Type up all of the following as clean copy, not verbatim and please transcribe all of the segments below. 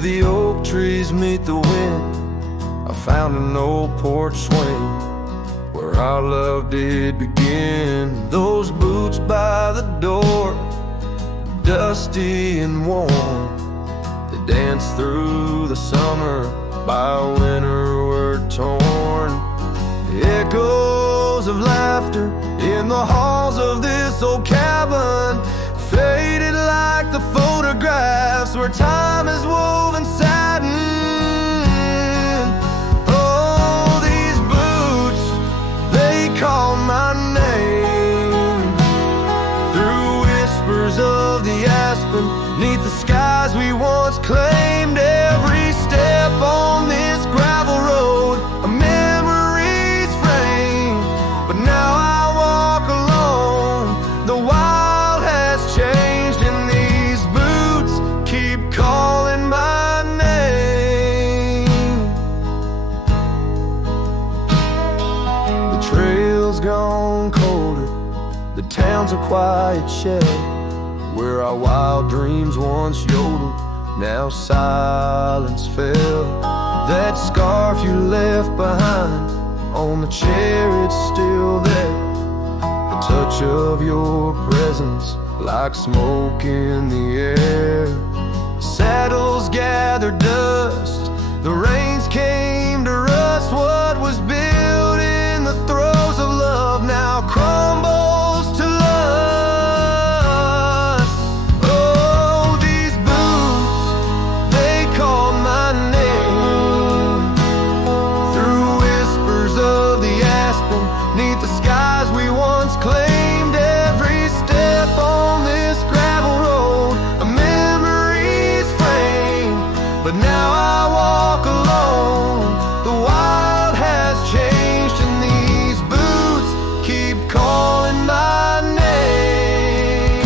the oak trees meet the wind, I found an old porch swing where our love did begin. Those boots by the door, dusty and warm, they danced through the summer, by winter were torn. The echoes of laughter in the halls of this old cabin faded like the photographs where time is woven satin. Oh, these boots, they call my name through whispers of the aspen, neath the skies we once claimed. Every step on this gravel road, a memory's frame, but now I walk alone. The wild has changed and these boots keep calling my name. The trail's gone colder, the town's a quiet shell where our wild dreams once yodeled, now silence fell. That scarf you left behind on the chair, it's still there. The touch of your presence like smoke in the air. Saddles gather dust, the rains came to rust. What was built in the throes of love now crumbles to lust. Oh, these boots, they call my name through whispers of the aspen, neath the skies we once claimed. Every step on this gravel road, a memory's frame, but now I walk alone. The wild has changed and these boots keep calling my name.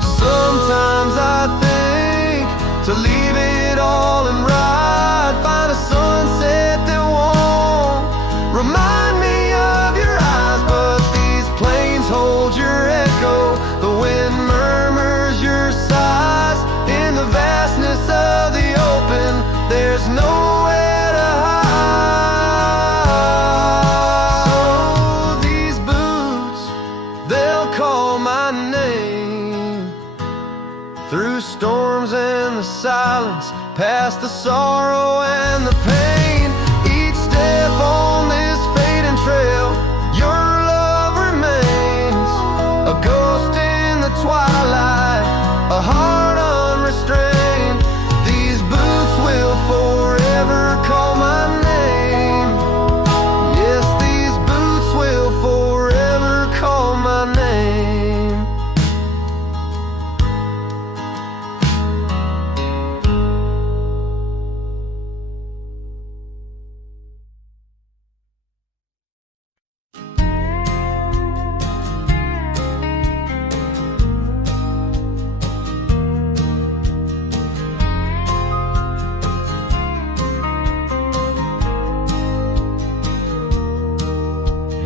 Sometimes I think to leave it all and ride, find a sunset that won't remind me of your eyes, but these plains hold your echo, the wind murmurs your sighs. In the vastness of the open, there's nowhere to hide. So these boots, they'll call my name through storms and the silence, past the sorrow and the pain. Each step on this fading trail, your love remains a ghost in the twilight, a heart unrestrained. These boots will forever call my name. Yes, these boots will forever call my name.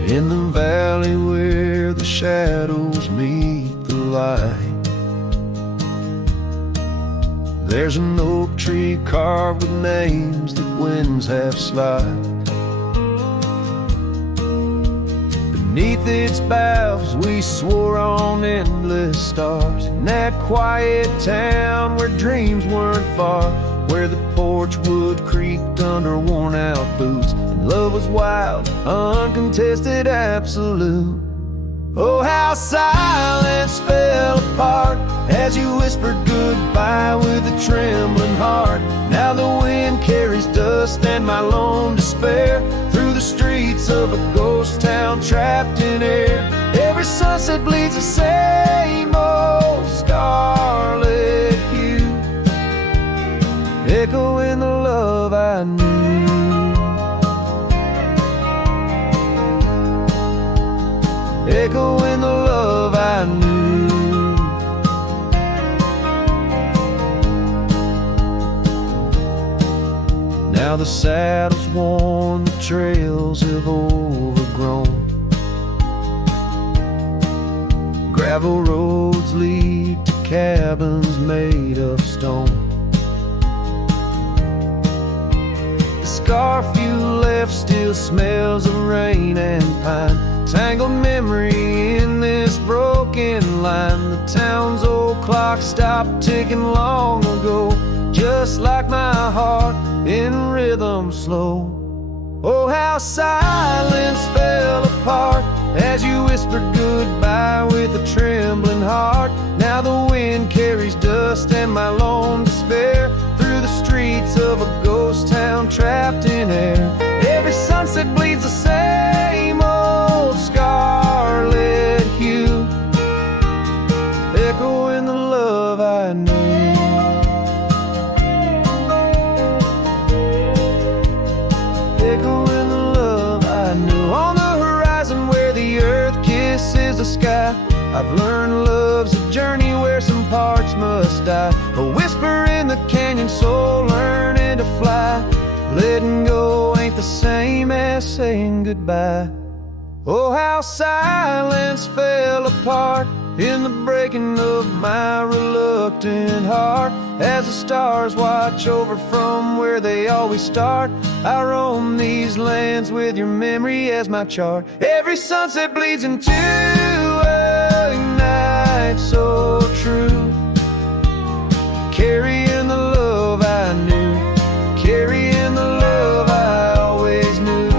In the valley where the shadows meet the light, there's an oak tree carved with names that winds have slide. Beneath its boughs we swore on endless stars, in that quiet town where dreams weren't far, where the porch wood creaked under worn out boots, and love was wild, uncontested, absolute. Oh, how silence fell apart as you whispered goodbye with a trembling heart. Now the wind carries dust and my lone despair through the streets of a ghost town trapped in air. Every sunset bleeds the same old scarlet hue, echoing the love I knew. Echoing the love I knew. Now the saddle's worn, the trails have overgrown. Gravel roads lead to cabins made of stone. scarf you left still smells of rain and pine. Tangled memory in this broken line. The town's old clock stopped ticking long ago, just like my heart in rhythm slow. Oh, how silence fell apart as you whispered goodbye with a trembling heart. Now the wind carries dust and my lone despair through the streets of a ghost town trapped in air. Every sunset bleeds the same old scarlet hue, echoing the love I knew. Echoing the love I knew. On the horizon where the earth kisses the sky, I've learned love's a journey where some parts must die. A whisper in the canyon, soul learning to fly. Letting go ain't the same as saying goodbye. Oh, how silence fell apart in the breaking of my reluctant heart. As the stars watch over from where they always start, I roam these lands with your memory as my chart. Every sunset bleeds into a night so true, carrying the love I knew, carrying the love I always knew.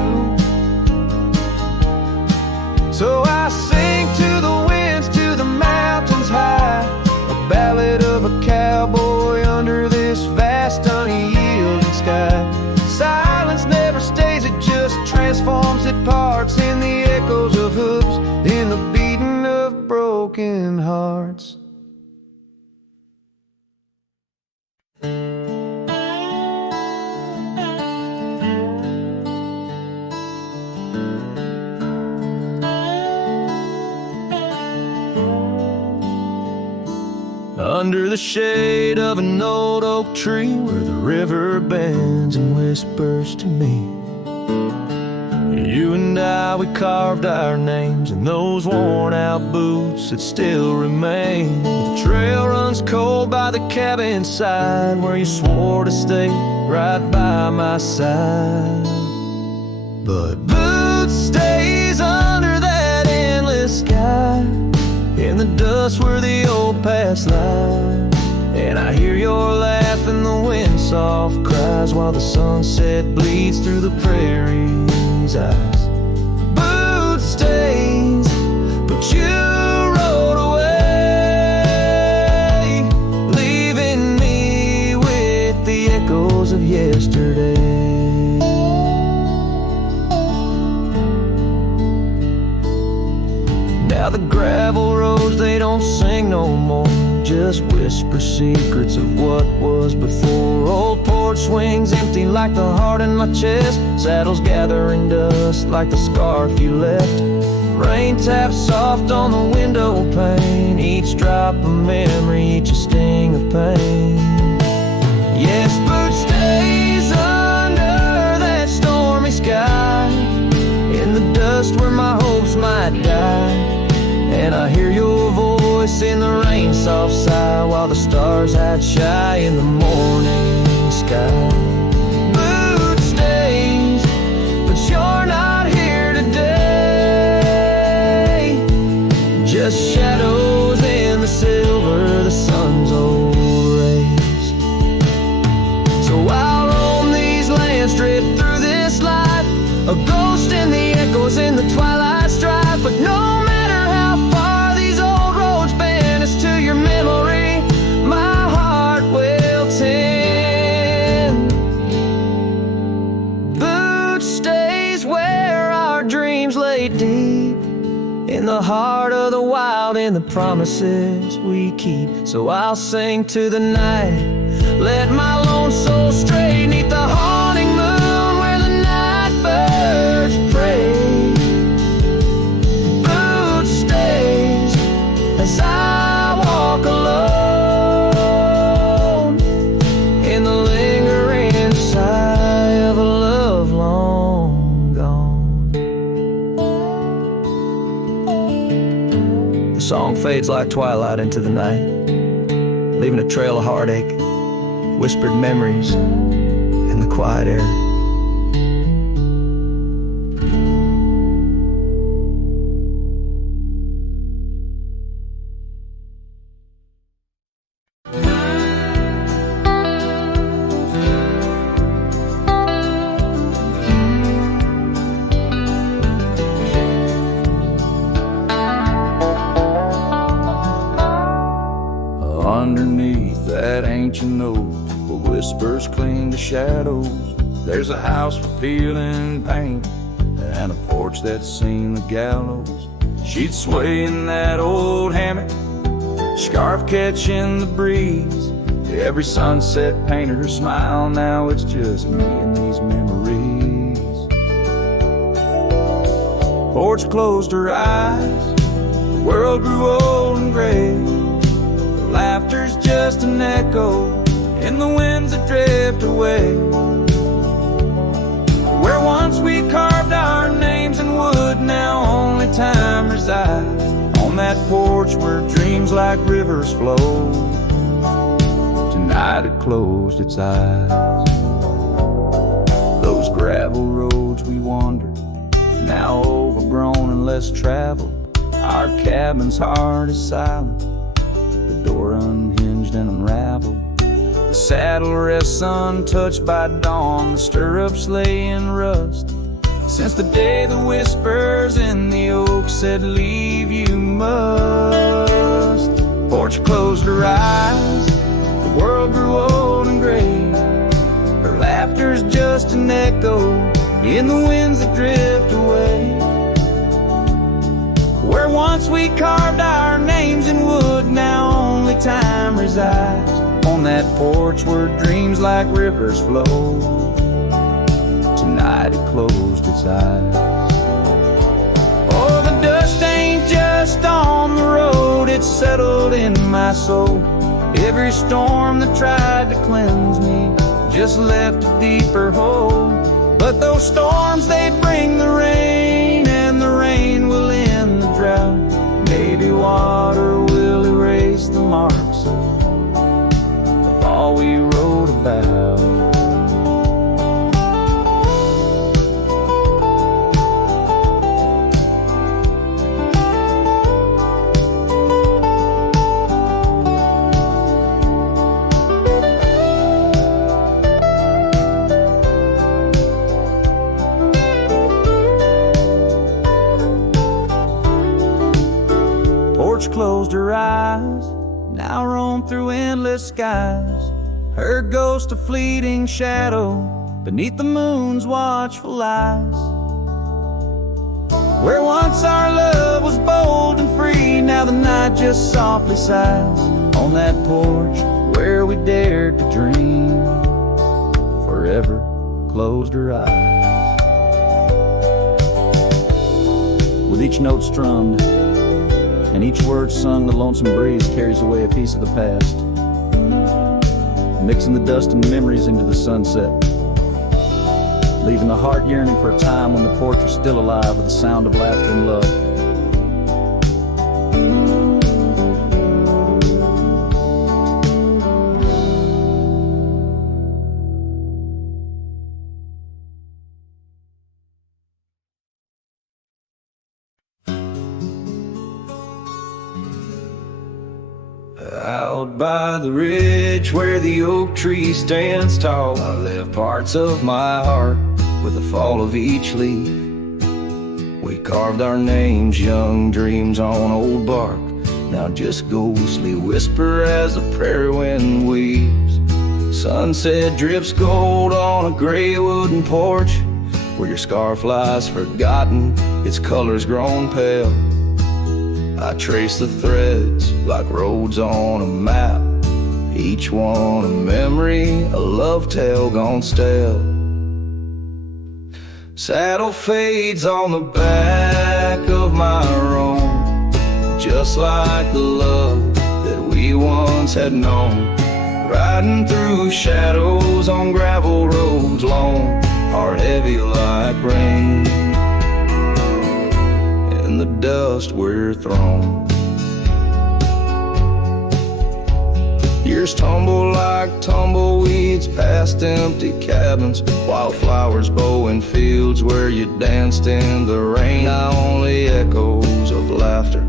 So I sing to the winds, to the mountains high, a ballad of a cowboy under this vast unyielding sky. Silence never stays, it just transforms, it parts in the echoes of hooves, in the beating of broken hearts. Under the shade of an old oak tree, where the river bends and whispers to me, you and I, we carved our names in those worn out boots that still remain. The trail runs cold by the cabin side, where you swore to stay right by my side. But boots stays under that endless sky, in the dust where the old past lies. And I hear your laugh and the wind soft cries, while the sunset bleeds through the prairie's eyes. Boot stains, but you rode away, leaving me with the echoes of yesterday. Now the gravel roads, they don't sing no more, just whisper secrets of what was before. Old porch swings empty like the heart in my chest, saddles gathering dust like the scarf you left. Rain taps soft on the window pane, each drop a memory, each a sting of pain. Yes, boot stays under that stormy sky, in the dust where my hopes might die. And I hear your voice in the rain soft sigh, while the stars hide shy in the morning sky. Boot stains, but you're not here today, just shadows in the silver of the sun's old rays. So I'll roam these lands, drift through this life, a ghost in the echoes in the twilight strife. But no matter how far these old roads bend us to your memory, my heart will tend. Boot stays where our dreams lay deep, in the heart of the wild, in the promises we keep. So I'll sing to the night, let my lone soul stray 'neath the haunting moon where the night birds pray. Boot stays as I walk alone, in the lingering sigh of a love long gone. The song fades like twilight into the night, leaving a trail of heartache, whispered memories in the quiet air. know where whispers cling to shadows. There's a house for peeling paint and a porch that's seen the gallows. She'd sway in that old hammock, scarf catching the breeze. Every sunset painted her smile. Now it's just me and these memories. Porch closed her eyes, the world grew old and gray. The laughter's just an echo in the winds that drift away. Where once we carved our names in wood, now only time resides. On that porch where dreams like rivers flow, tonight it closed its eyes. Those gravel roads we wandered, now overgrown and less traveled. Our cabin's heart is silent, the door unhinged and unraveled. The saddle rests untouched by dawn, the stirrups lay in rust. Since the day the whispers in the oak said, leave you must. Porch closed her eyes, the world grew old and gray. Her laughter's just an echo in the winds that drift away. Where once we carved our names in wood, now only time resides. On that porch where dreams like rivers flow, tonight it closed its eyes. Oh, the dust ain't just on the road, it's settled in my soul. Every storm that tried to cleanse me just left a deeper hole. But those storms, they bring the rain, and the rain will end the drought. Maybe water will erase the marks of all we wrote about. Closed her eyes, now roam through endless skies. Her ghost a fleeting shadow beneath the moon's watchful eyes. Where once our love was bold and free, now the night just softly sighs. On that porch where we dared to dream, forever closed her eyes. With each note strummed and each word sung, the lonesome breeze carries away a piece of the past, mixing the dust and memories into the sunset, leaving the heart yearning for a time when the porch was still alive with the sound of laughter and love. Out by the ridge where the oak tree stands tall, I left parts of my heart with the fall of each leaf. We carved our names, young dreams on old bark, now just ghostly whisper as the prairie wind weaves. Sunset drips gold on a gray wooden porch, where your scarf lies forgotten, its colors grown pale. I trace the threads like roads on a map, each one a memory, a love tale gone stale. Saddle fades on the back of my roan, just like the love that we once had known. Riding through shadows on gravel roads long, heart heavy like rain. In the dust we're thrown. Years tumble like tumbleweeds past empty cabins, wildflowers bow in fields where you danced in the rain. Now only echoes of laughter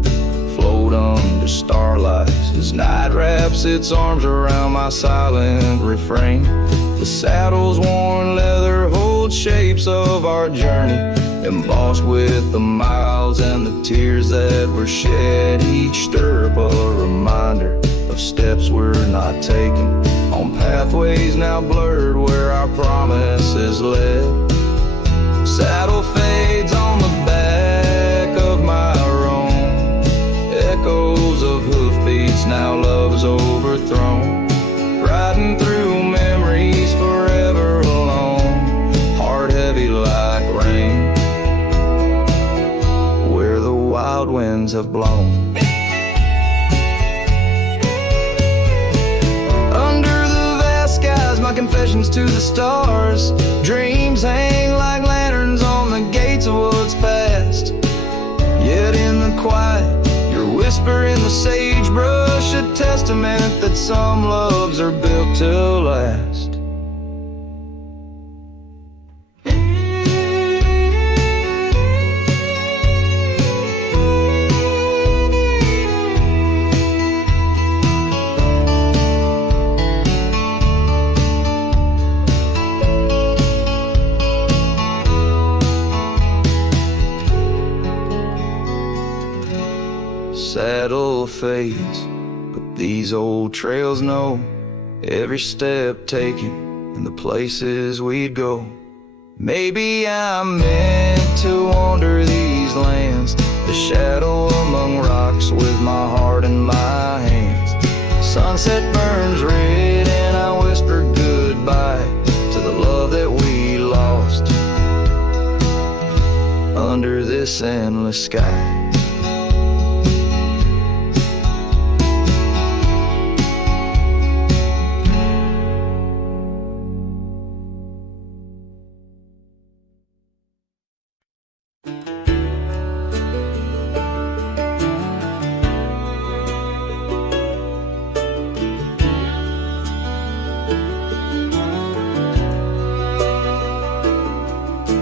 float under starlight as night wraps its arms around my silent refrain. The saddle's worn leather holds shapes of our journey, embossed with the miles and the tears that were shed. Each stirrup a reminder of steps we're not taking, on paths ways now blurred where our promises led. Saddle fades on the back of my roan, echoes of hoofbeats, now love's overthrown. Riding through memories forever alone, heart heavy like rain, where the wild winds have blown. My confessions to the stars, dreams hang like lanterns on the gates of what's past. Yet in the quiet, your whisper in the sagebrush, a testament that some loves are built to last. Saddle fades, but these old trails know every step taken and the places we'd go. Maybe I'm meant to wander these lands, the shadow among rocks with my heart in my hands. Sunset burns red and I whisper goodbye to the love that we lost under this endless sky.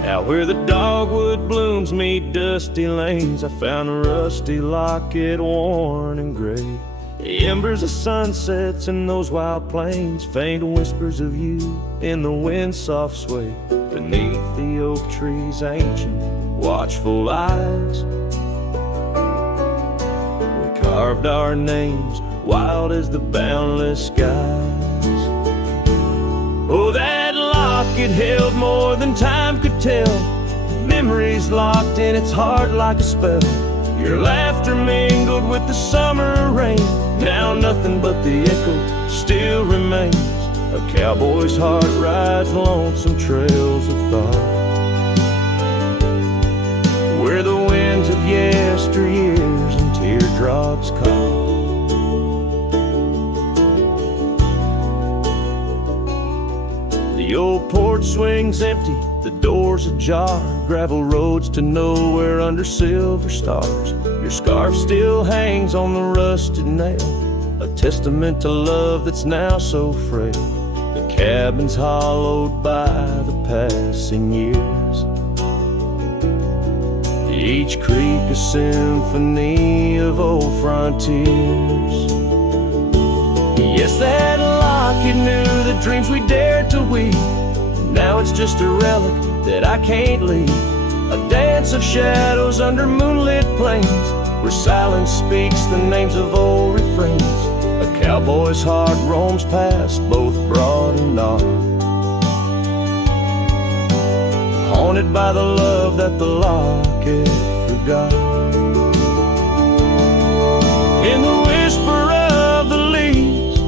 Out where the dogwood blooms meet dusty lanes, I found a rusty locket worn and gray. The embers of sunsets in those wild plains, faint whispers of you in the wind's soft sway. Beneath the oak tree's ancient, watchful eyes, we carved our names, wild as the boundless skies. Oh, that locket held more than time could tell, memories locked in its heart like a spell. Your laughter mingled with the summer rain, now nothing but the echo still remains. A cowboy's heart rides lonesome trails of thought, where the winds of yesteryears and teardrops caught. The old porch swings empty, the doors ajar, gravel roads to nowhere under silver stars. Your scarf still hangs on the rusted nail, a testament to love that's now so frail. The cabin's hollowed by the passing years, each creek a symphony of old frontiers. Yes, that locket knew the dreams we dared to weave. Now it's just a relic that I can't leave, a dance of shadows under moonlit plains, where silence speaks the names of old refrains. A cowboy's heart roams past both broad and dark, haunted by the love that the locket forgot. In the whisper of the leaves,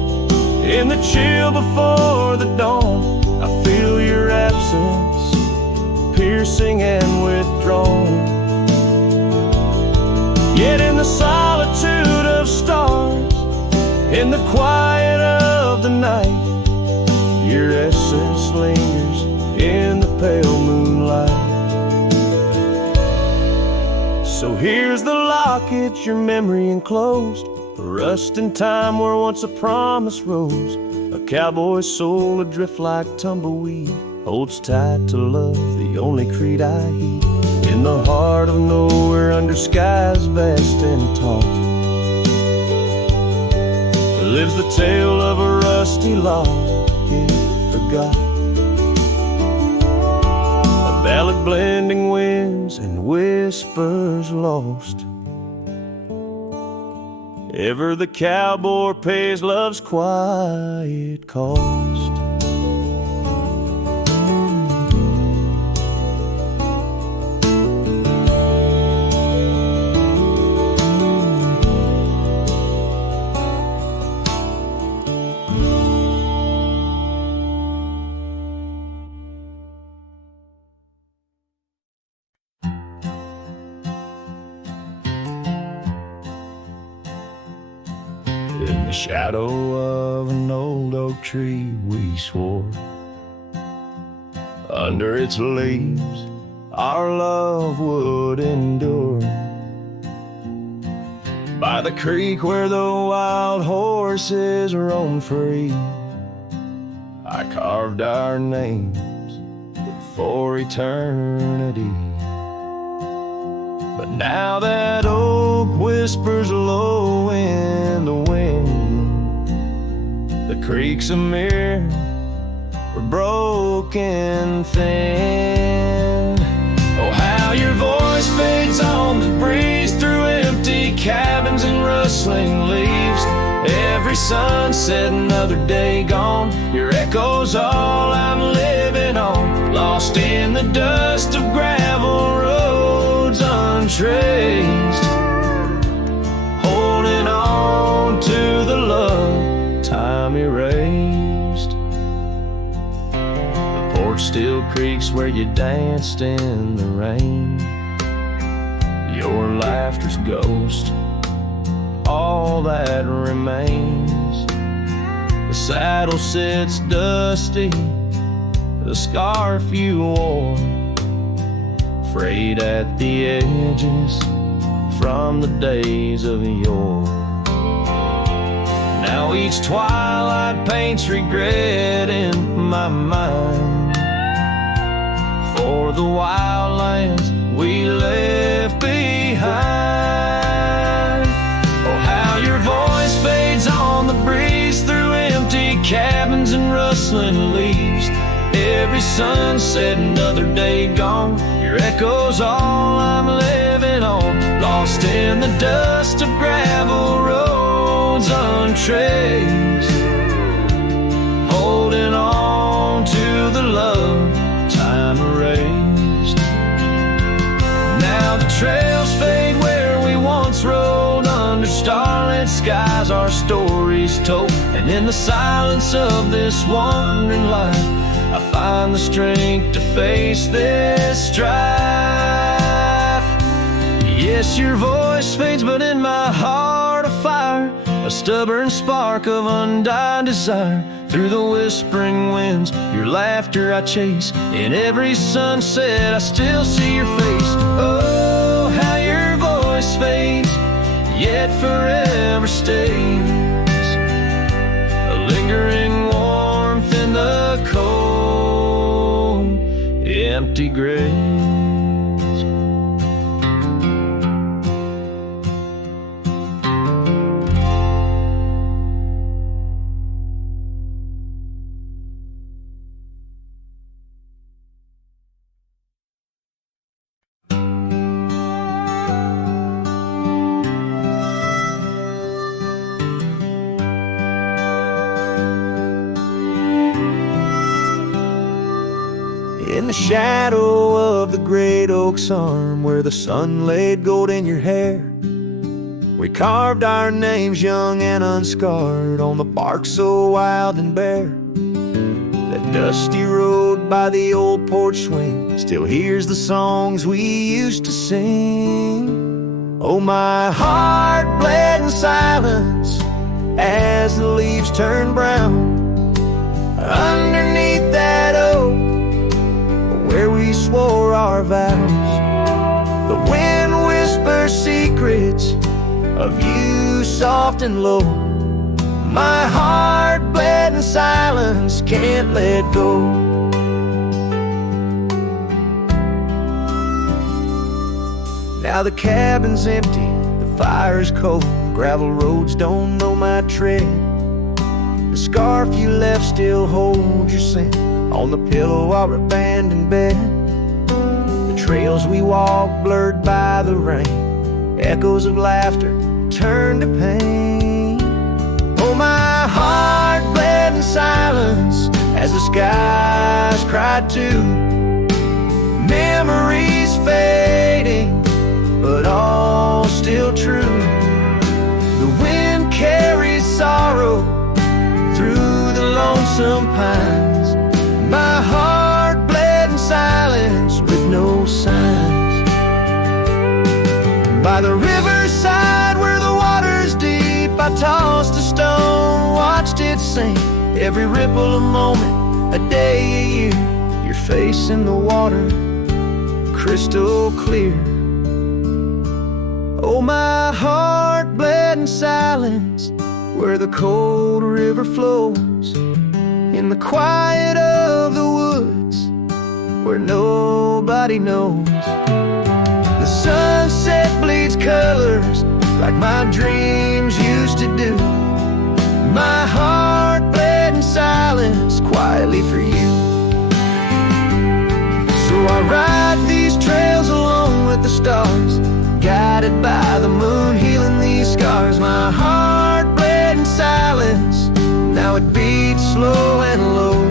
in the chill before the dawn, I feel your absence, piercing and withdrawn. Yet in the solitude of stars, in the quiet of the night, your essence lingers in the pale moonlight. So here's the locket, your memory enclosed, a rust in time where once a promise rose. A cowboy's soul adrift like tumbleweed, holds tight to love, the only creed I heed. In the heart of nowhere under skies vast and tall, lives the tale of a rusty locket forgot, a ballad blending winds and whispers lost. Ever the cowboy pays love's quiet cost. the shadow of an old oak tree we swore, under its leaves our love would endure. By the creek where the wild horses roam free, I carved our names for eternity. But now that oak whispers low in the wind, the creek's a mirror we're broken thin. Oh, how your voice fades on the breeze through empty cabins and rustling leaves. Every sunset, another day gone, your echo's all I'm living on. Lost in the dust of gravel roads untraced, holding on to the love time erased. The porch still creaks where you danced in the rain. Your laughter's ghost, all that remains. The saddle sits dusty, the scarf you wore, frayed at the edges from the days of yore. Now each twilight paints regret in my mind for the wildlands we left behind. Oh, how your voice fades on the breeze through empty cabins and rustling leaves. Every sunset, another day gone, your echo's all I'm living on. Lost in the dust of gravel roads untraced, holding on to the love time erased. Now the trails fade where we once rode, under starlit skies our stories told. And in the silence of this wandering life, I find the strength to face this strife. Yes, your voice fades, but in my heart a fire, a stubborn spark of undying desire. Through the whispering winds, your laughter I chase. In every sunset, I still see your face. Oh, how your voice fades, yet forever stays. A lingering warmth in the cold, empty graves. In the shadow of the great oak's arm, where the sun laid gold in your hair, we carved our names young and unscarred on the bark so wild and bare. That dusty road by the old porch swing still hears the songs we used to sing. Oh, my heart bled in silence as the leaves turned brown underneath that oak where we swore our vows. The wind whispers secrets of you soft and low. My heart bled in silence, can't let go. Now the cabin's empty, the fire's cold, gravel roads don't know my tread. The scarf you left still holds your scent on the pillow of our abandoned bed. The trails we walked blurred by the rain, echoes of laughter turned to pain. Oh, my heart bled in silence as the skies cried too. Memories fading, but all still true. The wind carries sorrow through the lonesome pines. My heart bled in silence with no signs. By the riverside where the water's deep, I tossed a stone sink, every ripple a moment, a day, a year, your face in the water, crystal clear. Oh, my heart bled in silence where the cold river flows, in the quiet of the woods where nobody knows. The sunset bleeds colors like my dreams used to do. My heart bled in silence quietly for you. So I ride these trails along with the stars, guided by the moon, healing these scars. My heart bled in silence, now it beats slow and low.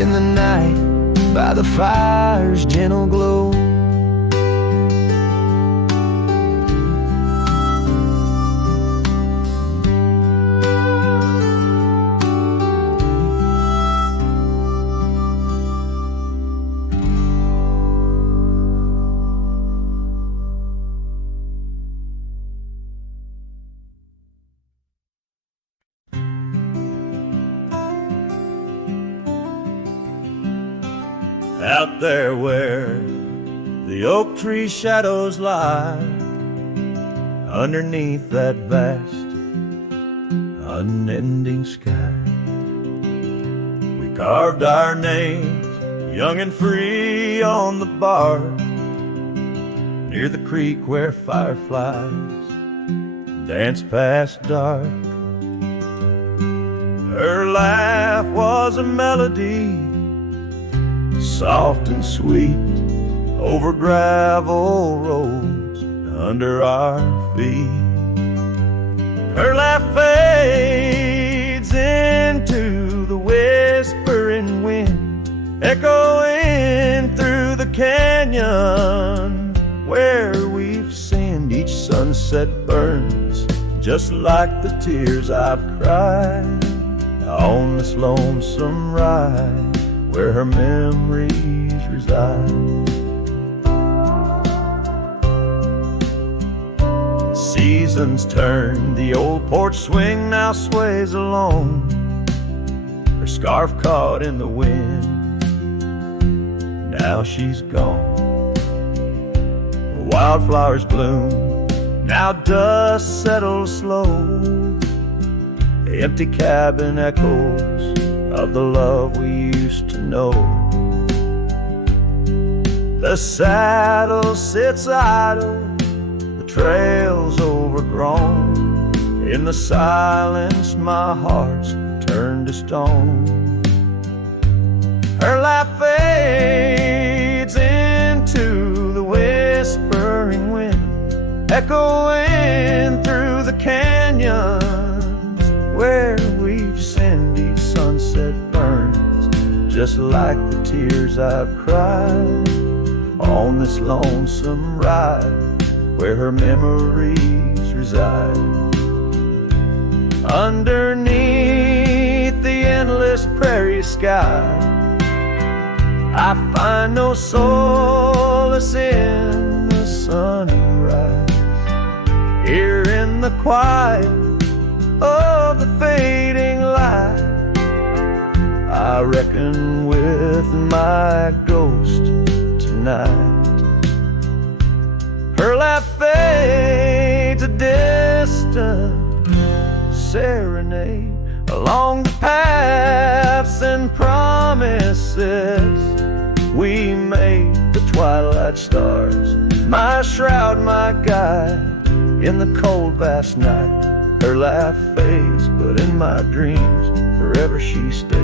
In the night, by the fire's gentle glow. Out there where the oak tree shadows lie, underneath that vast, unending sky, we carved our names, young and free, on the bar, near the creek where fireflies dance past dark. Her laugh was a melody, soft and sweet, over gravel roads under our feet. Her laugh fades into the whispering wind, echoing through the canyon where we've sinned. Each sunset burns just like the tears I've cried on this lonesome ride where her memories reside. Seasons turn, the old porch swing now sways alone, her scarf caught in the wind, now she's gone. Wildflowers bloom, now dust settles slow, the empty cabin echoes of the love we used to know. The saddle sits idle, the trail's overgrown, in the silence my heart's turned to stone. Her laugh fades into the whispering wind, echoing through the canyons where we've sinned. Each sunset burns just like the tears I've cried on this lonesome ride where her memories reside. Underneath the endless prairie sky, I find no solace in the sunrise. Here in the quiet of the fading light, I reckon with my ghost tonight. Her laugh fades a distant serenade along the paths and promises we made. The twilight stars, my shroud, my guide in the cold vast night. Her laugh fades, but in my dreams forever she stays.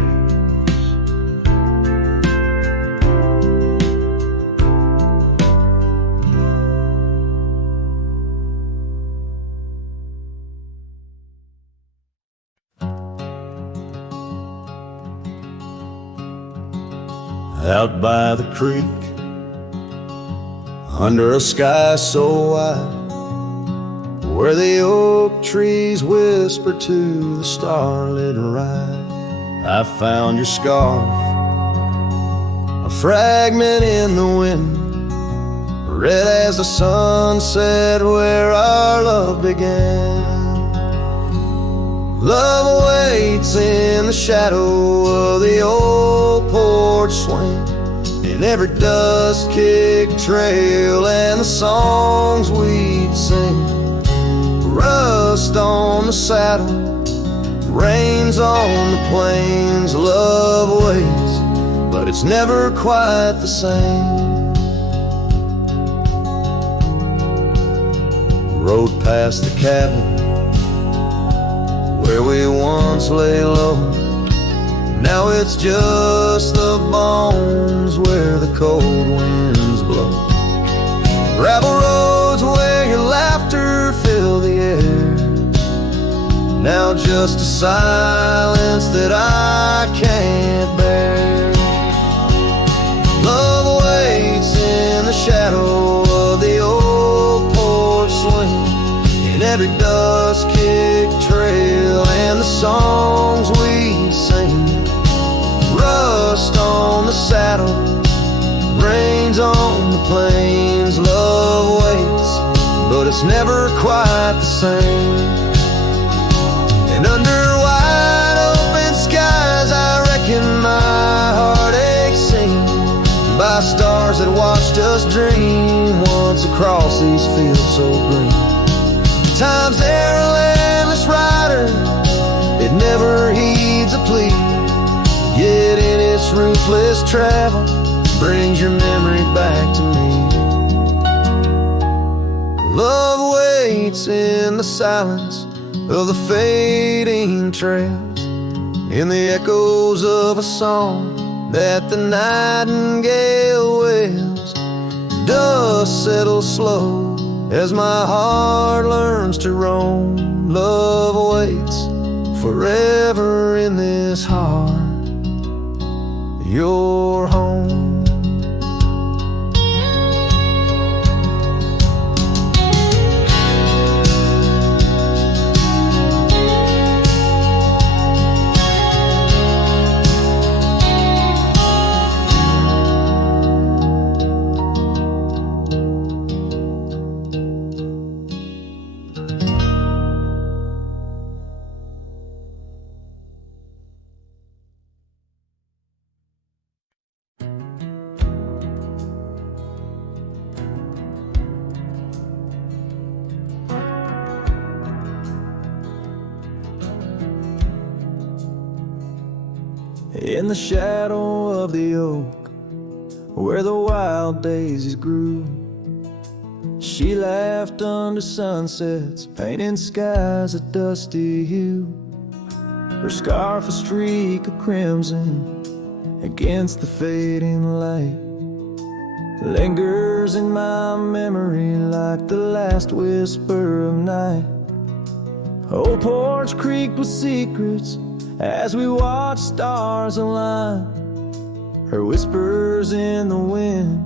Out by the creek, under a sky so wide, where the oak trees whisper to the starlit ride, I found your scarf, a fragment in the wind, red as the sunset where our love began. Love waits in the shadow of the old porch swing, in every dust-kicked trail and the songs we'd sing. Rust on the saddle, rains on the plains. Love waits, but it's never quite the same. Rode past the cabin where we once lay low. Now it's just the bones where the cold winds blow. Gravel roads where your laughter filled the air. Now just a silence that I can't bear. Love waits in the shadow of the old porch swing, in every dust-kicked trail and the songs we sing. Rust on the saddle, rains on the plains. Love waits, but it's never quite the same. And under wide open skies, I reckon my heart aches singing by stars that watched us dream once across these fields so green. Time's there, a landless rider, it never heeds a plea, yet in its ruthless travel brings your memory back to me. Love waits in the silence of the fading trails, in the echoes of a song that the nightingale wails. Dust settles slow as my heart learns to roam. Love waits forever in this heart, your home. In the shadow of the oak, where the wild daisies grew, she laughed under sunsets, painting skies a dusty hue. Her scarf a streak of crimson against the fading light, lingers in my memory like the last whisper of night. Old porch creaked with secrets as we watch stars align, her whispers in the wind,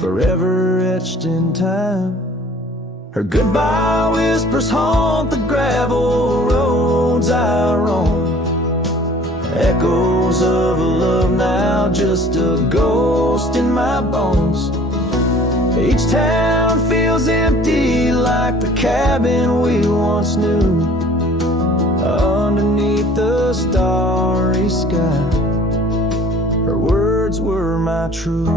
forever etched in time. Her goodbye whispers haunt the gravel roads I roam, echoes of a love now just a ghost in my bones. Each town feels empty like the cabin we once knew, underneath the starry sky. Her words were my truth.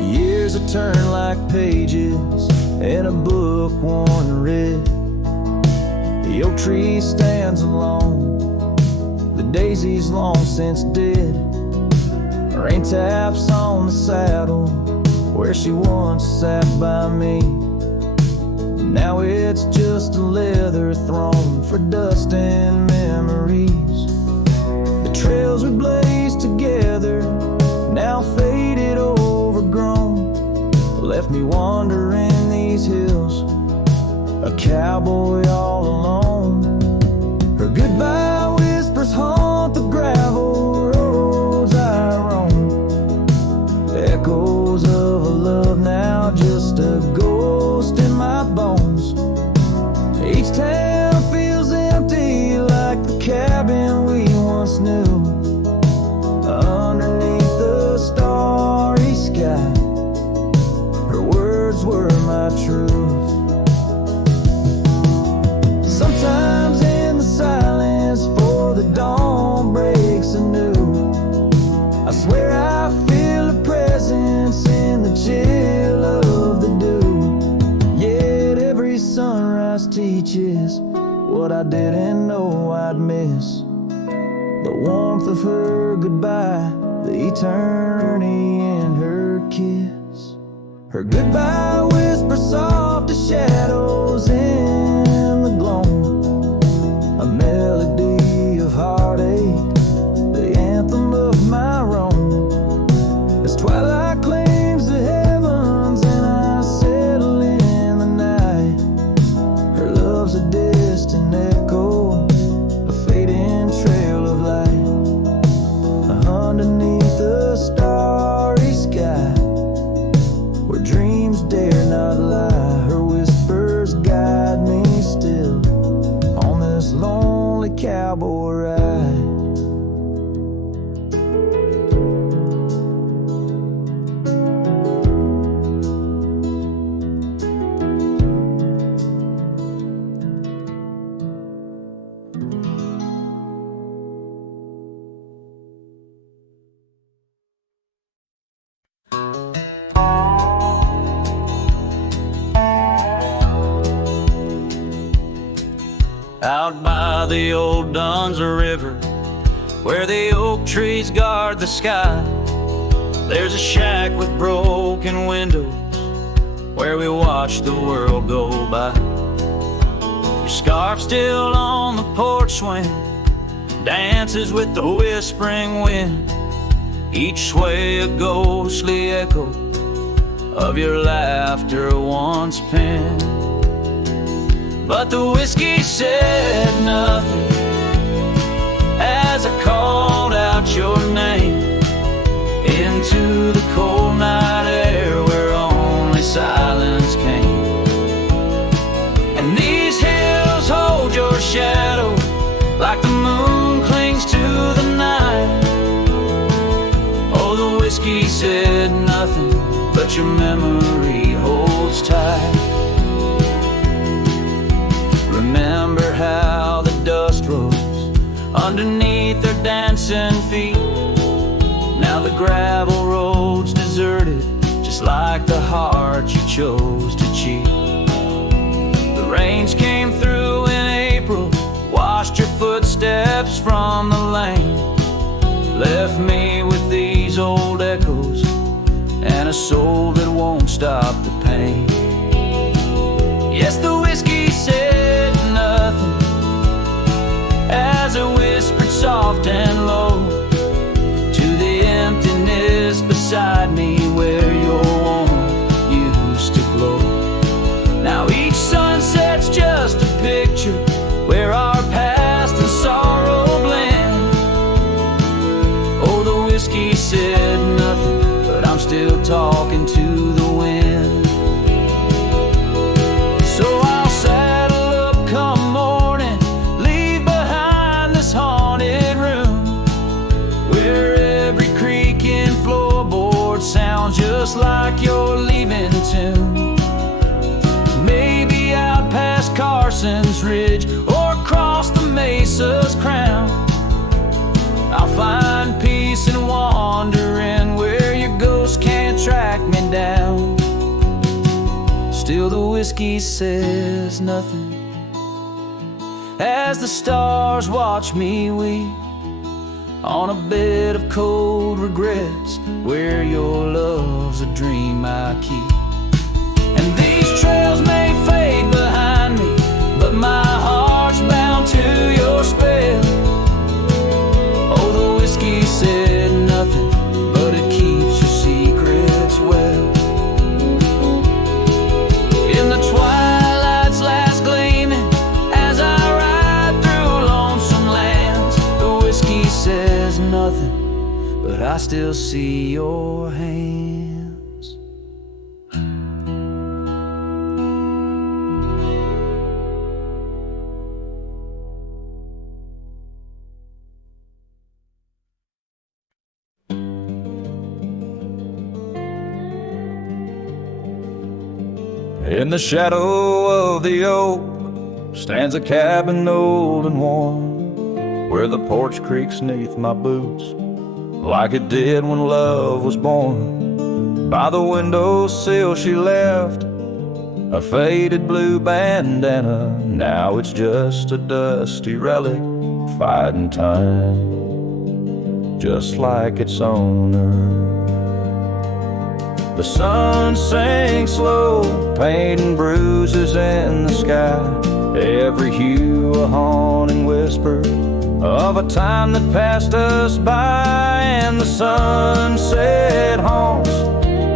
Years have turned like pages in a book worn red. The oak tree stands alone, the daisy's long since dead. Rain taps on the saddle where she once sat by me. Now it's just a leather throne for dust and memories. The trails we blazed together, now faded, overgrown, left me wandering these hills, a cowboy all alone. Her goodbye whispers haunt the gravel roads I roam, echoes of a love now just a ghost in my bones. Each town feels empty like the cabin we once knew, underneath the starry sky. Her words were my sunrise teaches what I didn't know I'd miss. The warmth of her goodbye, the eternity in her kiss. Her goodbye whisper soft as shadows in the gloam, a melody of heartache, the anthem of my wrong. As twilight claims the heavens and I settle in the night, her love's a distant echo, a fading trail of light. Underneath the starry sky, where dreams dare not lie, her whispers guide me still on this lonely cowboy ride. Out by the old Duns River, where the oak trees guard the sky, there's a shack with broken windows, where we watch the world go by. Your scarf still on the porch swing, dances with the whispering wind, each sway a ghostly echo of your laughter once penned. But the whiskey said nothing as I called out your name into the cold night air where only silence came. And these hills hold your shadow like the moon clings to the night. Oh, the whiskey said nothing, but your memory holds tight. Remember how the dust rose underneath their dancing feet. Now the gravel road's deserted, just like the heart you chose to cheat. The rains came through in April, washed your footsteps from the lane, left me with these old echoes and a soul that won't stop the pain. Yes, the whiskey said nothing as it whispered soft and low to the emptiness beside me where your warmth used to glow. Now each sunset's just a picture where our past and sorrow blend. Oh, the whiskey said nothing, but I'm still talking to the wind. So I'll saddle up come morning, leave behind this haunted room where every creaking floorboard sounds just like your leaving tune. Maybe out past Carson's Ridge or across the mesa's crown, I'll find peace in wandering where your ghost can't track me down. Still the whiskey says nothing as the stars watch me weep on a bed of cold regrets where your love's a dream I keep. And these trails may fade behind me, but my heart's bound to your spell. Oh, the whiskey said nothing, but it keeps your secrets well. In the twilight's last gleaming, as I ride through lonesome lands, the whiskey says nothing, but I still see your hands. In the shadow of the oak stands a cabin old and warm, where the porch creaks neath my boots like it did when love was born. By the windowsill she left a faded blue bandana. Now it's just a dusty relic, fighting time, just like its owner. The sun sinks low, painting bruises in the sky. Every hue a haunting whisper of a time that passed us by. And the sunset haunts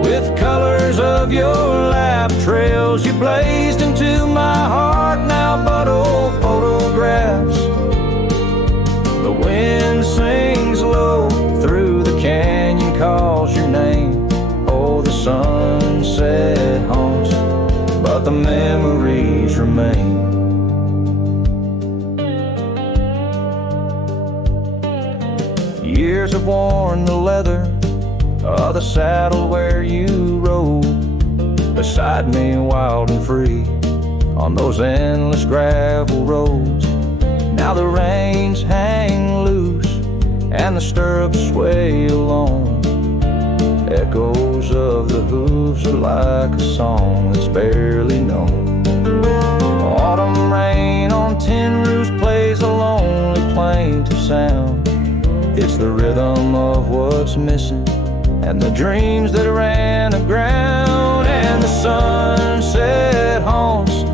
with colors of your lap, trails you blazed into my heart, now but old photographs. The wind sings low through the canyon, calls your name. Oh, the sunset haunts, but the memories remain. Years have worn the leather of the saddle where you rode beside me, wild and free, on those endless gravel roads. Now the reins hang loose and the stirrups sway along. Echoes of the hooves are like a song that's barely known. Autumn rain on tin roofs plays a lonely plaintive sound. It's the rhythm of what's missing and the dreams that ran aground. And the sunset haunts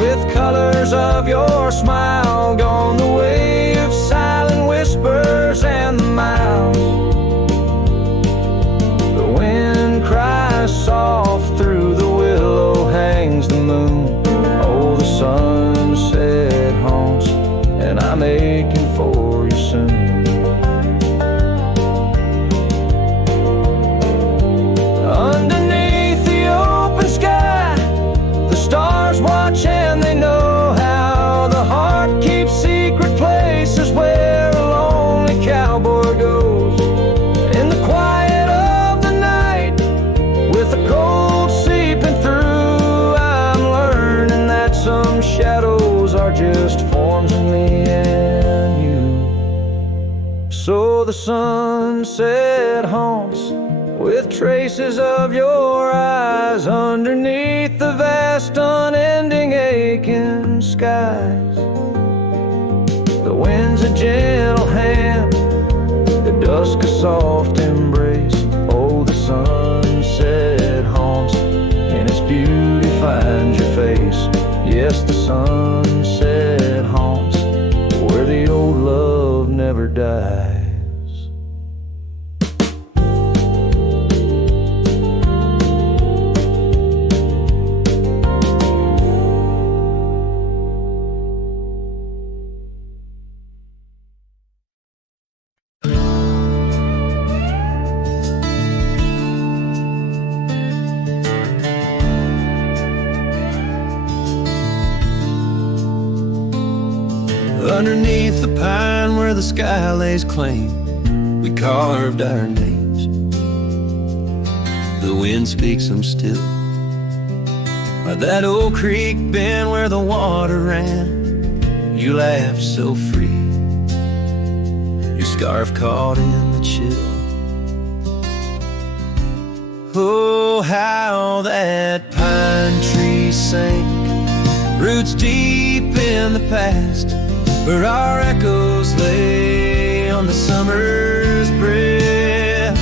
with colors of your smile, gone the way of silent whispers and the miles. The wind cries soft through the willow, hangs the moon. Oh, the sunset haunts, and I'm aching for you soon. Underneath the open sky, the stars watch and they know how the heart keeps secret places where a lonely cowboy goes. In the quiet of the night, with the cold seeping through, I'm learning that some shadows are just forms of me and you. So the sunset haunts with traces of your eyes underneath the vast, unending, aching skies. The wind's a gentle hand, the dusk a soft embrace. Oh, the sunset haunts, and its beauty finds your face. Yes, the sunset haunts where the old love never dies. Underneath the pine where the sky lays claim, we carved our names. The wind speaks them still. By that old creek bend where the water ran, you laughed so free, your scarf caught in the chill. Oh, how that pine tree sank, roots deep in the past, where our echoes lay on the summer's breath.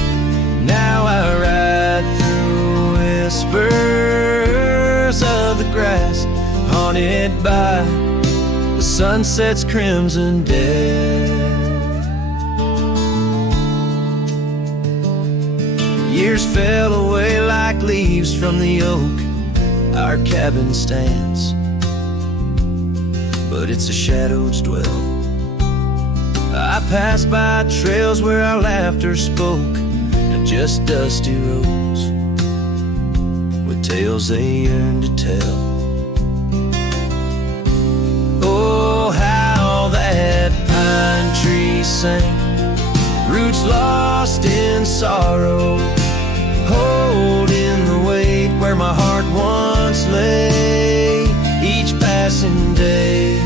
Now I ride through whispers of the grass, haunted by the sunset's crimson death. Years fell away like leaves from the oak our cabin stands, but it's a shadow's dwell. I passed by trails where our laughter spoke, not just dusty roads with tales they yearn to tell. Oh, how that pine tree sank, roots lost in sorrow, holding the weight where my heart once lay. Each passing day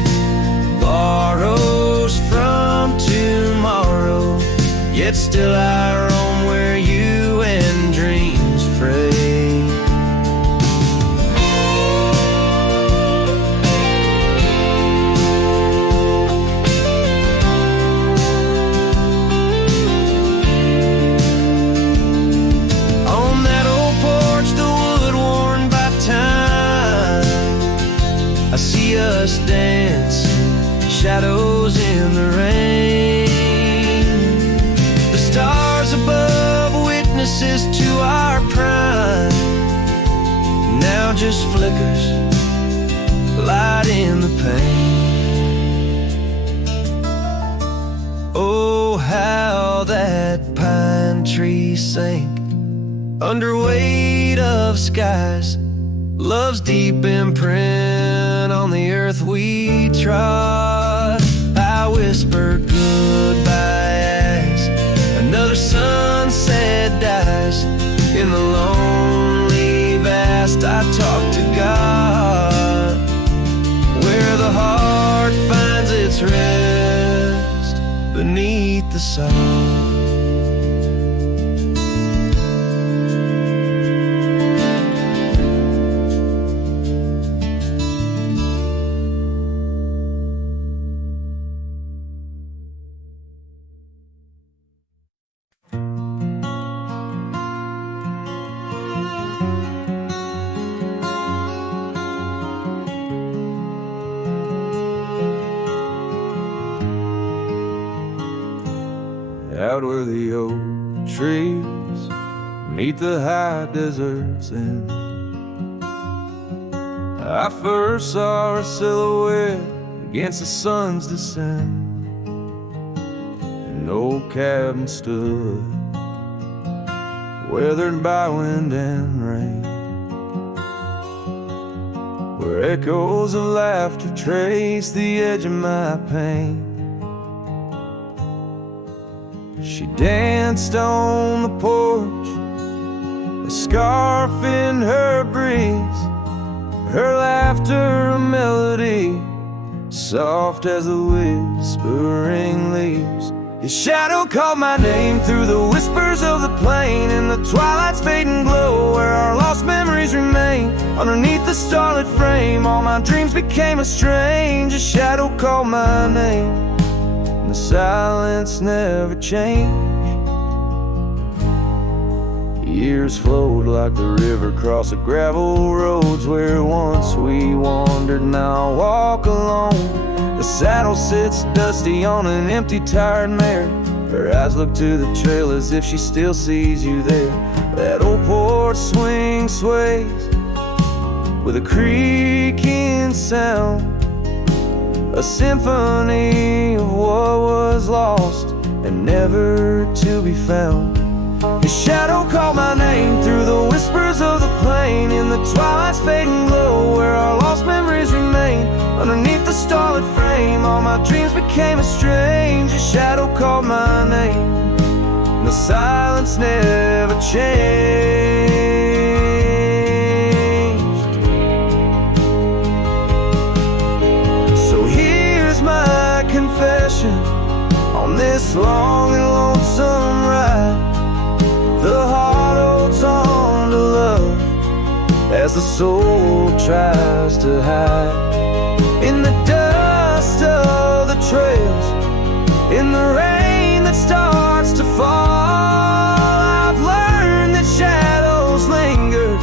borrows from tomorrow, yet still I roam where you and dreams fray. us dancing, shadows in the rain. The stars above, witnesses to our prime, now just flickers, light in the pain. Oh, how that pine tree sank under weight of skies, love's deep imprint on the earth we trod. I whisper goodbye as another sunset dies. In the lonely vast I talk to God, where the heart finds its rest beneath the sod. Out where the oak trees meet the high deserts end, I first saw a silhouette against the sun's descent. An old cabin stood, weathered by wind and rain, where echoes of laughter trace the edge of my pain. She danced on the porch, a scarf in her breeze, her laughter a melody, soft as the whispering leaves. His shadow called my name through the whispers of the plain, in the twilight's fading glow, where our lost memories remain. Underneath the starlit frame, all my dreams became a strange. A shadow called my name, the silence never changed. Years flowed like the river across the gravel roads where once we wandered, now I walk alone. The saddle sits dusty on an empty tired mare, her eyes look to the trail as if she still sees you there. That old porch swing sways with a creaking sound, a symphony of what was lost and never to be found. His shadow called my name through the whispers of the plain, in the twilight's fading glow, where our lost memories remain. Underneath the starlit frame, all my dreams became a strange. His shadow called my name, and the silence never changed. Confession on this long and lonesome ride, the heart holds on to love as the soul tries to hide. In the dust of the trails, in the rain that starts to fall, I've learned that shadows linger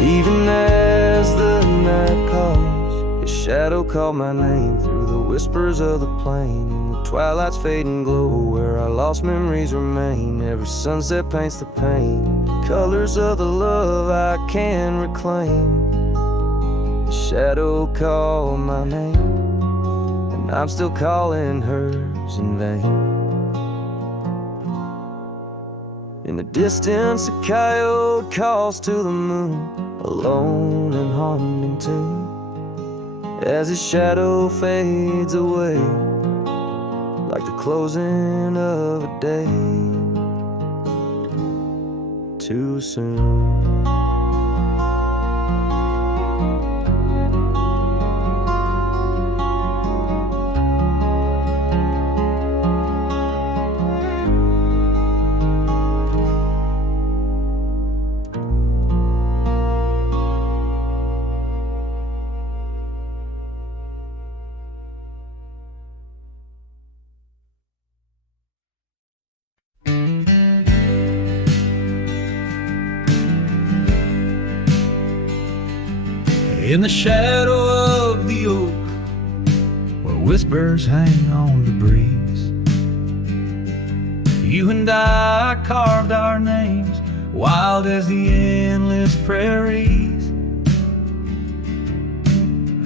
even as the night calls. His shadow called my name through the whispers of the plain, in the twilight's fading glow, where our lost memories remain. Every sunset paints the pain, the colors of the love I can reclaim. The shadow called my name, and I'm still calling hers in vain. In the distance, a coyote calls to the moon, a lone and haunting tune, as his shadow fades away like the closing of a day too soon. In the shadow of the oak, whispers hang on the breeze. You and I carved our names, wild as the endless prairies.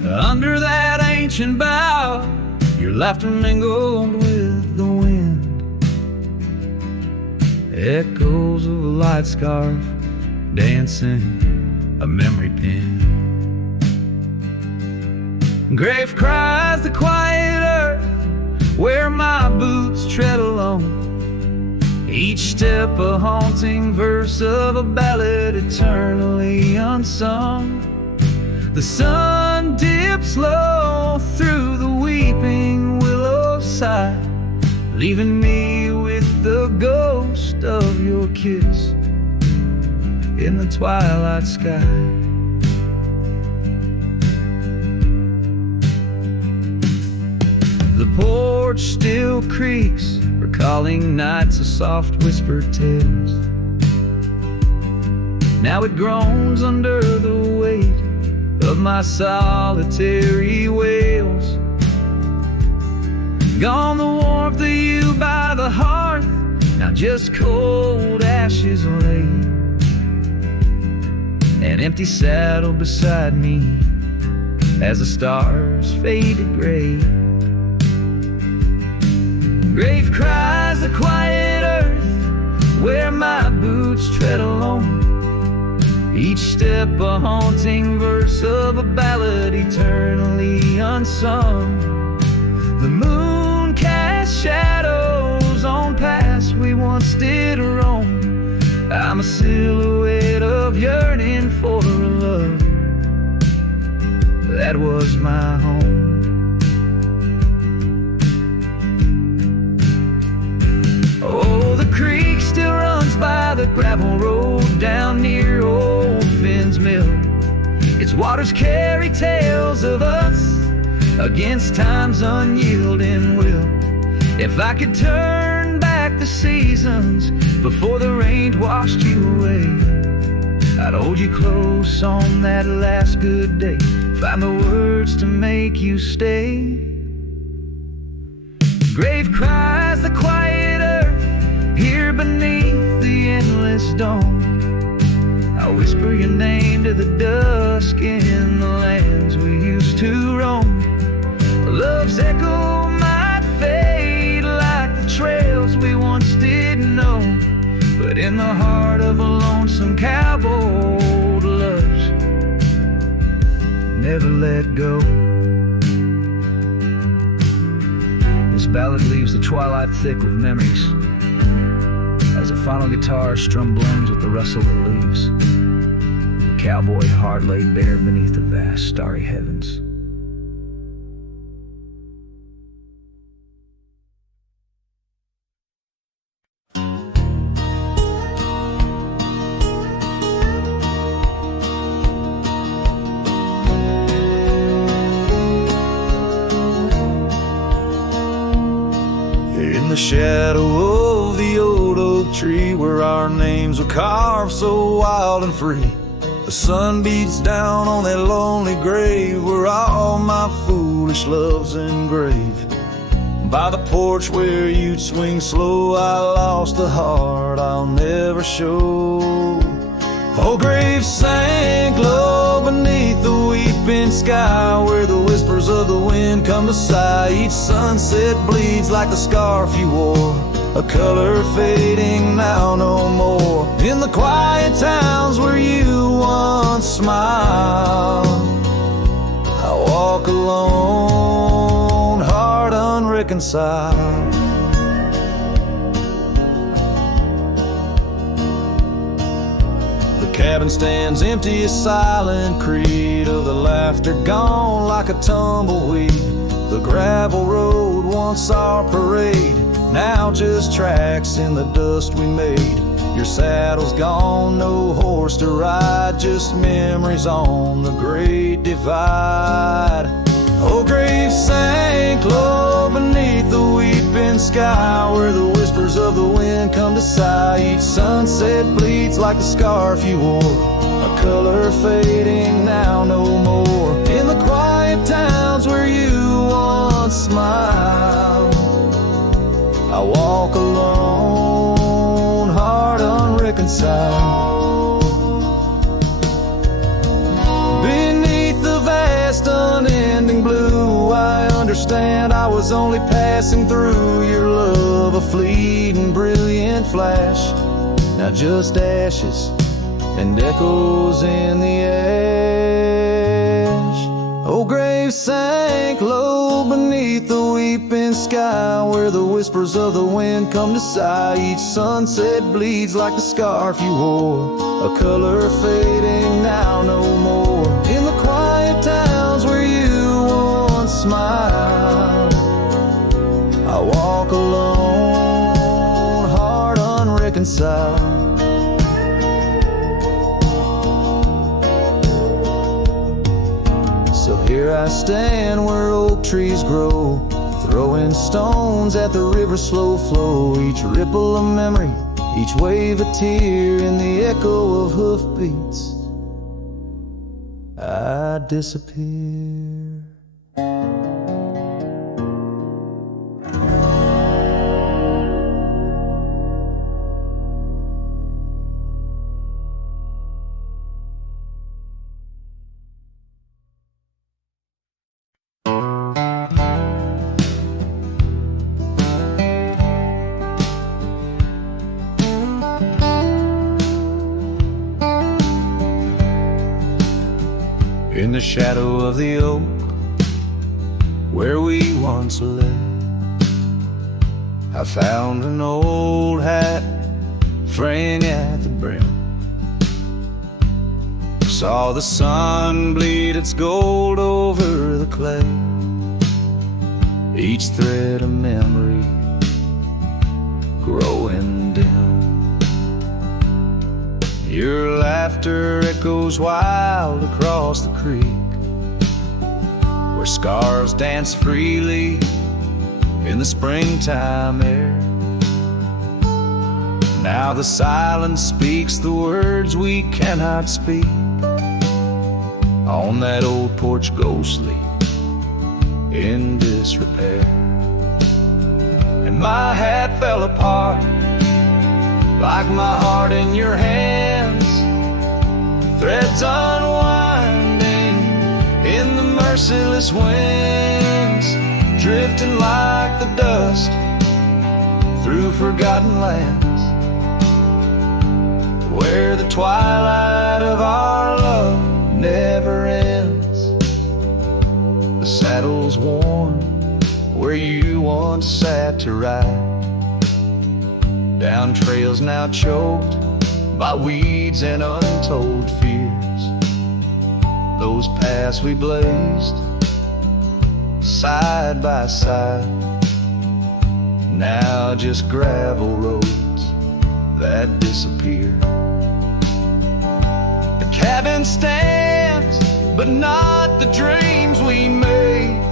Under that ancient bough, your laughter mingled with the wind. Echoes of a light scarf dancing a memory pin. Grave cries the quiet earth where my boots tread alone. Each step a haunting verse of a ballad eternally unsung. The sun dips low through the weeping willow side, leaving me with the ghost of your kiss in the twilight sky. The porch still creaks, recalling nights of soft whispered tales. Now it groans under the weight of my solitary wails. Gone the warmth of you by the hearth, now just cold ashes lay. An empty saddle beside me as the stars fade to gray. Grave cries the quiet earth where my boots tread alone. Each step a haunting verse of a ballad eternally unsung. The moon casts shadows on paths we once did roam. I'm a silhouette of yearning for a love that was my home. Oh, the creek still runs by the gravel road down near old Finn's Mill. Its waters carry tales of us against time's unyielding will. If I could turn back the seasons before the rain washed you away, I'd hold you close on that last good day, find the words to make you stay. Grave cries the quiet earth here beneath the endless dome. I whisper your name to the dusk in the lands we used to roam. Love's echo might fade like the trails we once did know, but in the heart of a lonesome cowboy, old loves never let go. This ballad leaves the twilight thick with memories as a final guitar strum blends with the rustle of the leaves. The cowboy heart laid bare beneath the vast starry heavens. In the shadow of the old oak tree where our names were carved so wild and free, the sun beats down on that lonely grave where all my foolish love's engraved. By the porch where you'd swing slow, I lost the heart I'll never show. Oh, grave sank low beneath the weeping sky where the whispers of the wind come to sigh. Each sunset bleeds like the scarf you wore, a color fading now no more. In the quiet towns where you once smiled, I walk alone, heart unreconciled. The cabin stands empty, a silent creed of the laughter gone like a tumbleweed. The gravel road, once our parade, now just tracks in the dust we made. Your saddle's gone, no horse to ride, just memories on the great divide. Oh, grave sank low beneath the weeping sky where the whispers of the wind come to sigh. Each sunset bleeds like the scarf you wore, a color fading now no more. In the quiet towns where you once smiled, understand I was only passing through. Your love a fleeting, brilliant flash, now just ashes and echoes in the ash. Oh, grave sank low beneath the weeping sky, where the whispers of the wind come to sigh. Each sunset bleeds like the scarf you wore, a color fading now no more. In the quiet towns where you once smiled, I walk alone, heart unreconciled. So here I stand where oak trees grow, throwing stones at the river's slow flow. Each ripple a memory, each wave a tear, in the echo of hoofbeats I disappear. In the shadow of the oak where we once lay, I found an old hat fraying at the brim. Saw the sun bleed its gold over the clay, each thread a memory growing dim. Your laughter echoes wild across the creek, where scars dance freely in the springtime air. Now the silence speaks the words we cannot speak. On that old porch ghostly in disrepair, and my hat fell apart like my heart in your hands, threads unwinding in the merciless winds, drifting like the dust through forgotten lands, where the twilight of our love never ends. The saddle's worn where you once sat to ride, down trails now choked by weeds and untold fears. Those paths we blazed side by side, now just gravel roads that disappear. The cabin stands, but not the dreams we made.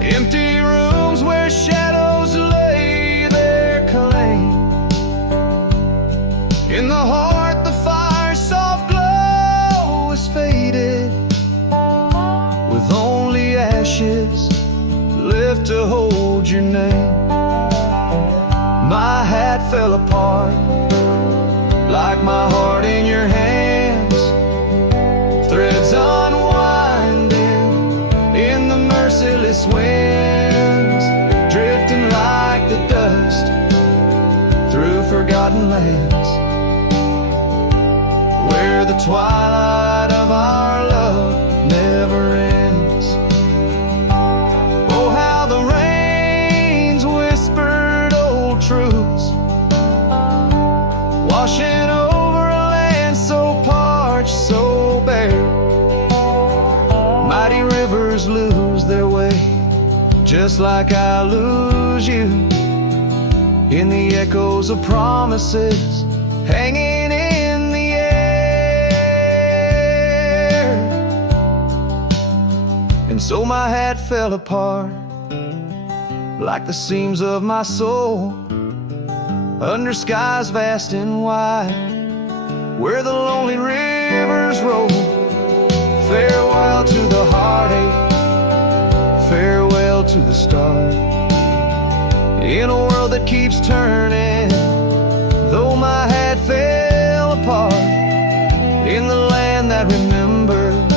Empty rooms where shadows lay their claim. In the heart the fire's soft glow is faded, with only ashes left to hold your name. My hat fell apart like my heart in your hands, threads unwinding in the merciless winds, drifting like the dust through forgotten lands, where the twilight of our love never ends. Oh, how the rains whispered old truths, washing over a land so parched, so bare. Mighty rivers lose their way, just like I lose you, in the echoes of promises hanging in the air. And so my hat fell apart like the seams of my soul, under skies vast and wide, where the lonely rivers roll. Farewell to the heartache, farewell to the start, in a world that keeps turning, though my hat fell apart. In the land that remembers,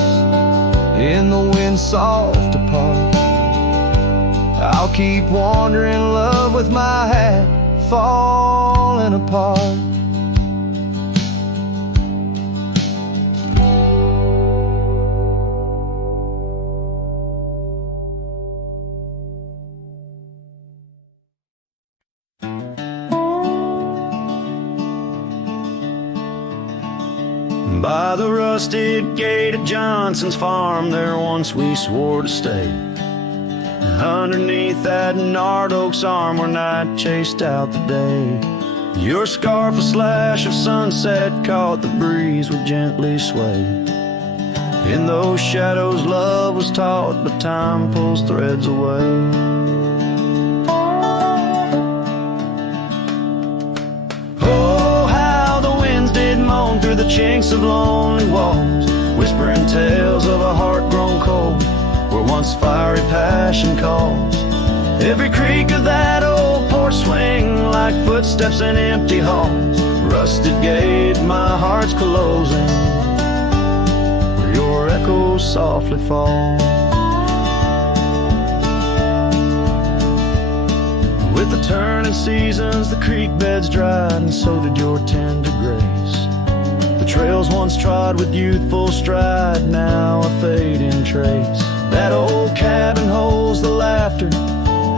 in the wind's soft apart, keep wandering in love with my hat falling apart. By the rusted gate of Johnson's farm, there once we swore to stay. Underneath that gnarled oak's arm where night chased out the day. Your scarf, a slash of sunset, caught the breeze would gently sway. In those shadows love was taught, but time pulls threads away. Through the chinks of lonely walls, whispering tales of a heart grown cold, where once fiery passion calls. Every creak of that old porch swing like footsteps in empty halls. Rusted gate, my heart's closing, where your echoes softly fall. With the turning seasons, the creek beds dried, and so did your tender grace. The trails once trod with youthful stride, now a fading trace. That old cabin holds the laughter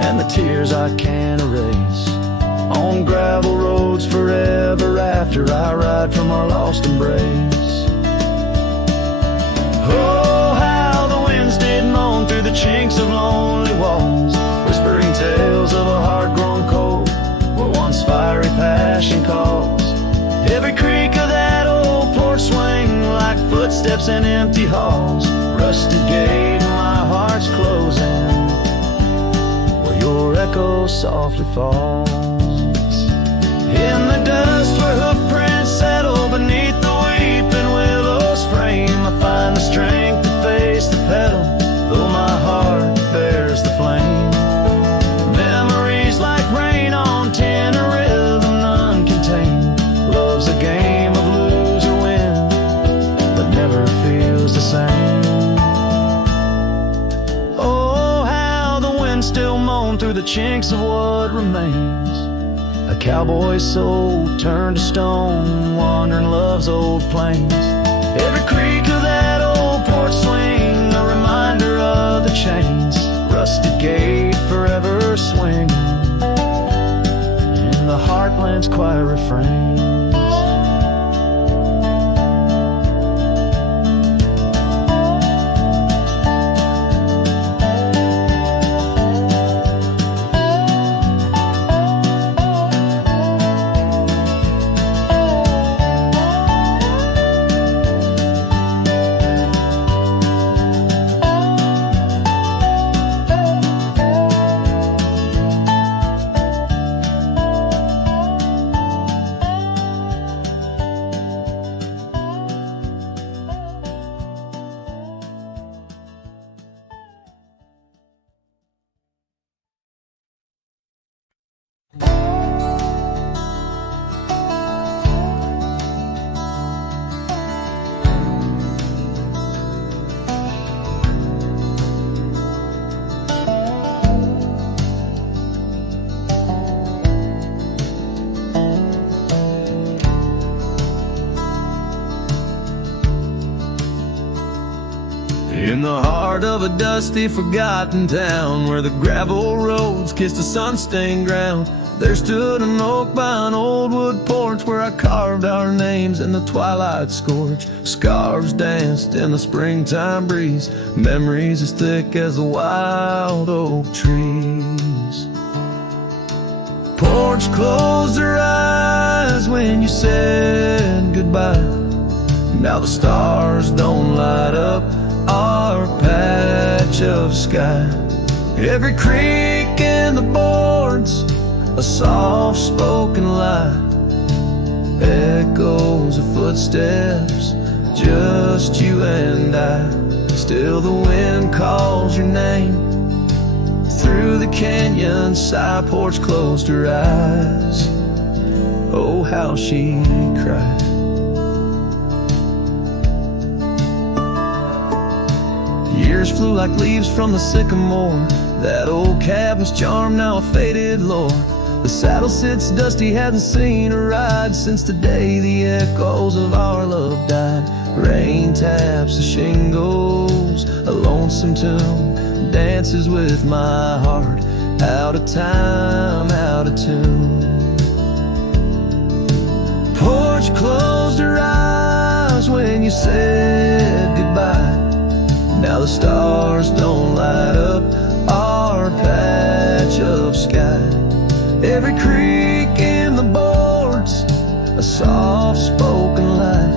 and the tears I can't erase. On gravel roads forever after, I ride from our lost embrace. Oh, how the winds did moan through the chinks of lonely walls, whispering tales of a heart grown cold, where once fiery passion calls. Every creak of that old porch swing like footsteps in empty halls. Rusted gate, my heart's closing, where your echo softly falls. In the dust where hoofprints settle beneath the weeping willow's frame, I find the strength to face the pedal, though my heart bears the flame. Memories like rain on tin, a rhythm none contain. Love's a game of lose or win, but never feels the same. Oh, how the wind still moan through the chinks of what remains. A cowboy's soul turned to stone, wandering love's old plains. Every creak of that old porch swing, a reminder of the chains. Rusted gate forever swinging in the heartland's quiet refrains. In the heart of a dusty, forgotten town, where the gravel roads kissed the sun-stained ground, there stood an oak by an old wood porch, where I carved our names in the twilight scorch. Scarves danced in the springtime breeze, memories as thick as the wild oak trees. Porch closed her eyes when you said goodbye. Now the stars don't light up our patch of sky. Every creak in the boards, a soft-spoken lie, echoes of footsteps, just you and I. Still the wind calls your name through the canyon side. Porch closed her eyes, oh how she cried. Years flew like leaves from the sycamore. That old cabin's charm, now a faded lore. The saddle sits dusty, hadn't seen a ride since the day the echoes of our love died. Rain taps the shingles, a lonesome tune dances with my heart. Out of time, out of tune. Porch closed her eyes when you said goodbye. Now the stars don't light up our patch of sky. Every creak in the boards, a soft-spoken lie.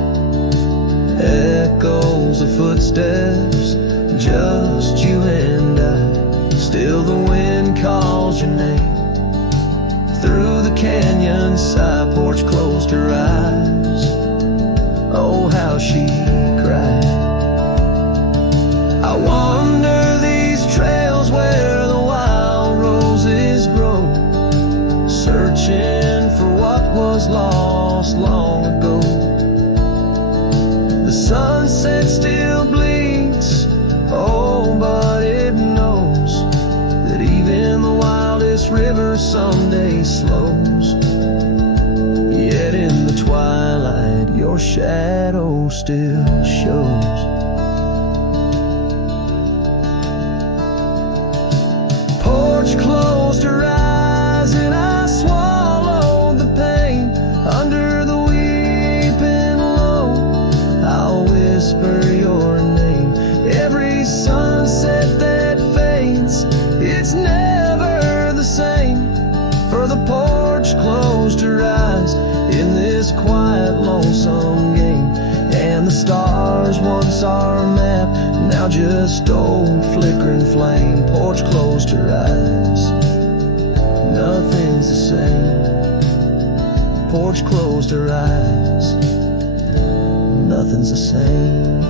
Echoes of footsteps, just you and I. Still the wind calls your name. Through the canyon side, porch closed her eyes. Oh, how she cried. I wander these trails where the wild roses grow, searching for what was lost long ago. The sunset still blinks, oh, but it knows that even the wildest river someday slows. Yet in the twilight, your shadow still shows. Porch closed her eyes and I swallowed the pain. Under the weeping low, I'll whisper your name. Every sunset that fades, it's never the same. For the porch closed her eyes in this quiet, lonesome game. And the stars, once our map, now just old flickering flame. Porch closed her eyes, nothing's the same. Porch closed her eyes, nothing's the same.